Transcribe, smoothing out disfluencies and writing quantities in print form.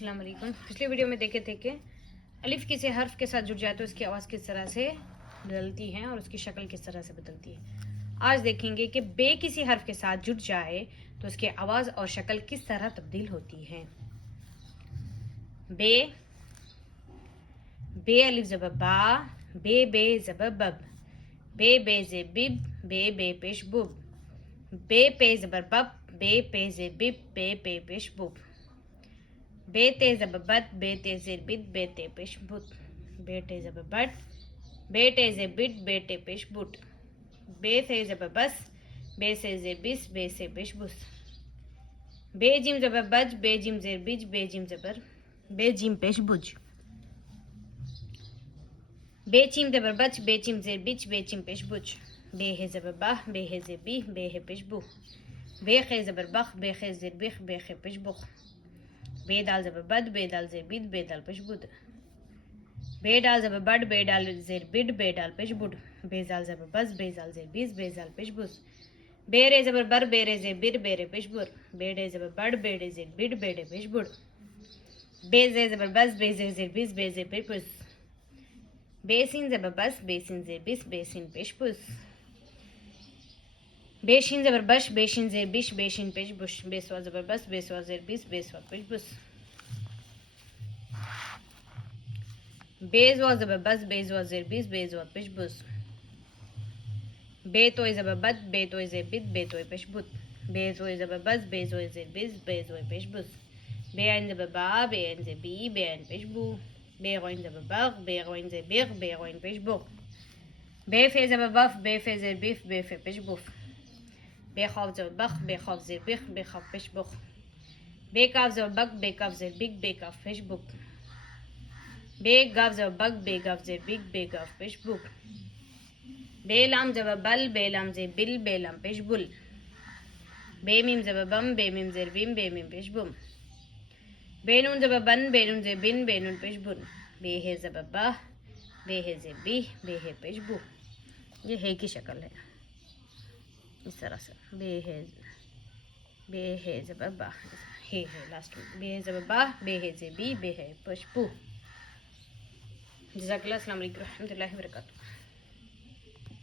अस्सलाम वालेकुम। पिछले वीडियो में देखे थे कि अलिफ किसी हर्फ के साथ जुड़ जाए तो उसकी आवाज़ किस तरह से बदलती है और उसकी शक्ल किस तरह से बदलती है। आज देखेंगे कि बे किसी हर्फ के साथ जुड़ जाए तो उसकी आवाज़ और शक्ल किस तरह तब्दील होती है। बे, बे अलिफ ज़बर बा, बे ज़बर बब, बे जे बिब, बे पेश बुब, बे पे ज़बर बब, पे जे बिब, पे पेश बुब, बे ते ज़बर बत, बे ते ज़ेर बित, बे ते पेश बुत, बे ते ज़बर बट, बे ते ज़ेर बिट, बे ते पेश बुट, बे से ज़बर बस, बे से ज़ेर बिस, बे से पेश बुस, बे जिम ज़बर बज, बे जिम ज़ेर बिज, बे जिम ज़बर, बे जिम पेश बुज, बे चिम ज़बर बच, बे चिम ज़ेर बिच, बे चिम पेश बुच, बे हे ज़बर बाह, बे हे ज़ेर बी, बे हे पेश बुह, बे खे ज़बर बख, बे खे ज़ेर बिख, बे खे पेश बुख, बे दाल ज़बर बद, बे दाल ज़ेर बिद, बे दाल पेश बुद, बे डाल ज़बर बड, बे डाल ज़ेर बिड, बे डाल पेश बुड, बे जाल ज़बर बज, बे जाल ज़ेर बिज, बे जाल पेश बुज, बे रे ज़बर बर, बे रे ज़ेर बिर, बे रे पेश बुर, बे डे ज़बर बड, बे डे ज़ेर बिड, बे डे पेश बुड, बे जे ज़बर बज, बे जे ज़ेर बिज, बे जे पेश बुज, बे सिन ज़बर बस, बे सिन ज़ेर बिस, बे सिन पेश बुज, बे शिन ज़बर बश, बे शिन ज़ेर बिश, बे शिन पेश बुश, बे स्वा ज़बर बस, बे स्वा ज़ेर बिस, बे स्वा पेश बुस, बेज़वा ज़बर बस, बेज़वा ज़ेर बिस, बेज़वा पेश बुस, बे तोय ज़बर बद, बे तोय ज़ेर बिद, बे तोय पेश बुत, बे ज़ोय ज़बर बस, बे ज़ोय ज़ेर बिस, बे ज़ोय पेश बुस, बे आइन ज़बर बा, बे आइन ज़ेर बी, बे आइन पेश बू, बे गौइन ज़बर बग, बे गौइन ज़ेर बिग, बे गौइन पेश बुग, बे फे ज़बर बफ, बे फे ज़ेर बिफ, बे फे पेश बुफ, बे खौफ ज़बर बख, बे खौफ ज़ेर बिख, बे खौफ पेश बुख, बे काफ ज़बर बक, बे काफ ज़ेर बिग, बे काफ पेश बुक, बे गाफ ज़बर बग, बे गाफ ज़ेर बिग, बे गाफ पेश बुक, बे लाम ज़बर बल, बे लाम ज़ेर बिल, बे लाम पेश बुल, बे मीम ज़बर बम, बे मीम ज़ेर बिम, बे मीम पेश बुम, बे नून ज़बर बन, बे नून ज़ेर बिन, बे नून पेश बुन, बे हे ज़बर बाह, बे हे ज़ेर बी, बे हे पेश बू। ये हे की शक्ल है इस तरह से। बे हे ज़बर बाह, हे लास्ट में, बे ज़बर बाह, बे हे ज़ेर बी, बे हे पेश बू। जज़ाकल्लाह, अस्सलाम वालेकुम रहमतुल्लाहि व बरकातहू।